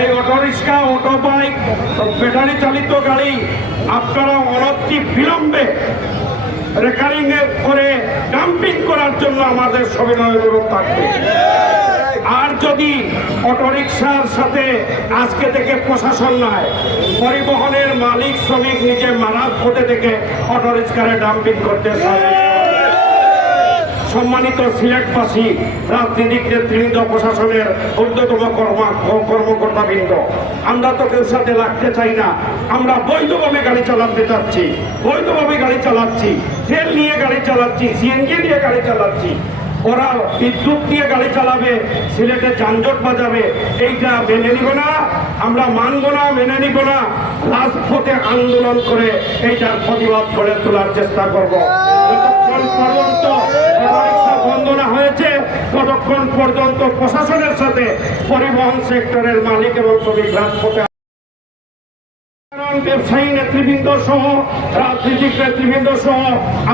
এই autorickshaw auto bike, battery চালিত গাড়ি আপনারা অনতি বিলম্বে রেকারিং করে ডাম্পিং করার জন্য আমাদের সবিনয় অনুরোধ থাকবে। আর যদি অটোরিকশার সাথে আজকে থেকে প্রশাসন নয়, পরিবহনের মালিক শ্রমিক নিজে মারাত হতে থেকে অটোরিক্সারে ডাম্পিং করতে সম্মানিত সিলেটবাসী, রাজনীতিক নেতৃবৃন্দ, প্রশাসনের ঊর্ধ্বতম কর্মা কর্মকর্তাবৃন্দ, আমরা তো কেউ সাথে লাগতে চাই না। আমরা বৈধভাবে গাড়ি চালাতে চাচ্ছি, বৈধভাবে গাড়ি চালাচ্ছি তেল নিয়ে গাড়ি চালাচ্ছি সিএনজি নিয়ে গাড়ি চালাচ্ছি। ওরা বিদ্যুৎ দিয়ে গাড়ি চালাবে, সিলেটে যানজট বাজাবে, এইটা মেনে নিব না, আমরা মানব না, মেনে নিব না। রাজপথে আন্দোলন করে এইটার প্রতিবাদ করে তোলার চেষ্টা করব। যতক্ষণ পর্যন্ত বন্ধ হয়েছে। ততক্ষণ পর্যন্ত প্রশাসনের সাথে পরিবহন সেক্টরের মালিক এবং শ্রমিক রাজপথে কারণ ব্যবসায়ী নেতৃবৃন্দ সহ, রাজনৈতিক নেতৃবৃন্দ সহ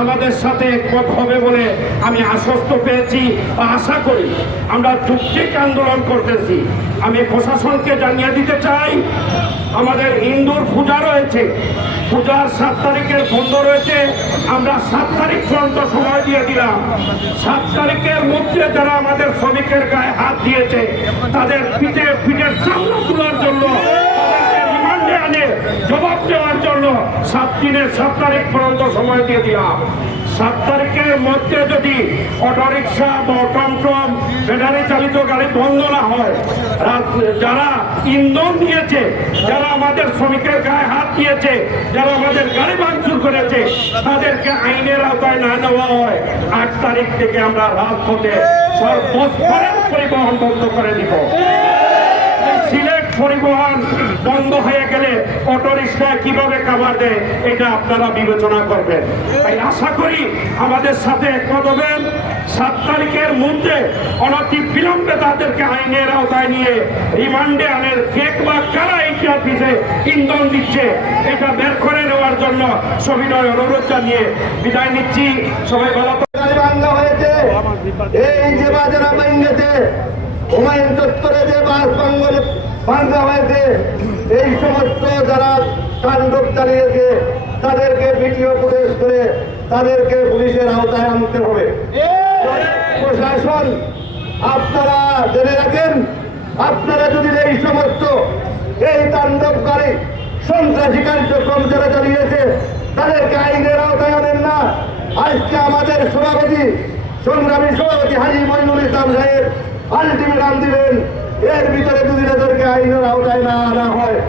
আমাদের সাথে একমত হবে বলে আমি আশ্বস্ত পেয়েছি বা আশা করি। আমরা যুক্তিক আন্দোলন করতেছি। আমি প্রশাসনকে জানিয়ে দিতে চাই, আমাদের পূজা রয়েছে। পূজার সাত তারিখের বন্ধ রয়েছে। আমরা সাত তারিখ পর্যন্ত সময় দিয়ে দিলাম। সাত তারিখের মধ্যে যারা আমাদের শ্রমিকের গায়ে হাত দিয়েছে, তাদের পিঠে পিঠের চামড়া তোলার জন্য তাদেরকে রিমান্ডে আনে জবাব দেওয়ার জন্য সাত দিনের সাত তারিখ পর্যন্ত সময় দিয়ে দিলাম। সাত তারিখের মধ্যে যদি অটোরিকশা বা টমটম ব্যাটারি চালিত গাড়ি বন্ধ না হয় যারা ইন্ধন দিয়েছে, যারা আমাদের শ্রমিকের গায়ে হাত দিয়েছে, যারা আমাদের গাড়ি ভাঙচুর করেছে, তাদেরকে আইনের আওতায় না নেওয়া হয়। আট তারিখ থেকে আমরা রাজপথে সর্বস্তরের পরিবহন বন্ধ করে দিব। পরিবহন বন্ধ হয়ে গেলে অটো অটোরিক্সা কীভাবে কাভার দেয়, এটা আপনারা বিবেচনা করবেন। তাই আশা করি আমাদের সাথে হবেন। সাত তারিখের মধ্যে অনতি বিলম্বে তাদেরকে আইনের আওতায় নিয়ে রিমান্ডে আনের কেক বা কারা এইটার অফিসে ইন্ধন দিচ্ছে, এটা বের করে নেওয়ার জন্য সবিনয় অনুরোধ জানিয়ে বিদায় নিচ্ছি। সবাই ভালো হয়েছে। এই যে বাজার ভেঙেছে হুমায়ুন চত্বরে যে বাস ভাঙ্গা হয়েছে এই সমস্ত যারা তাণ্ডব চালিয়েছে, তাদেরকে ভিডিও ফুটেজ করে তাদেরকে পুলিশের আওতায় আনতে হবে। প্রশাসন, আপনারা জেনে রাখেন, আপনারা যদি এই সমস্ত এই তাণ্ডবকারী সন্ত্রাসী কার্যক্রম যারা চালিয়েছে, তাদেরকে আইনের আওতায় আনেন না। আজকে আমাদের সভাপতি, সংগ্রামী সভাপতি হাজি মইনুল ইসলাম সাহেব আলটিমেটাম দিবেন এর ভিতরে যদি তাদেরকে আইনের আওতায় না আনা হয়।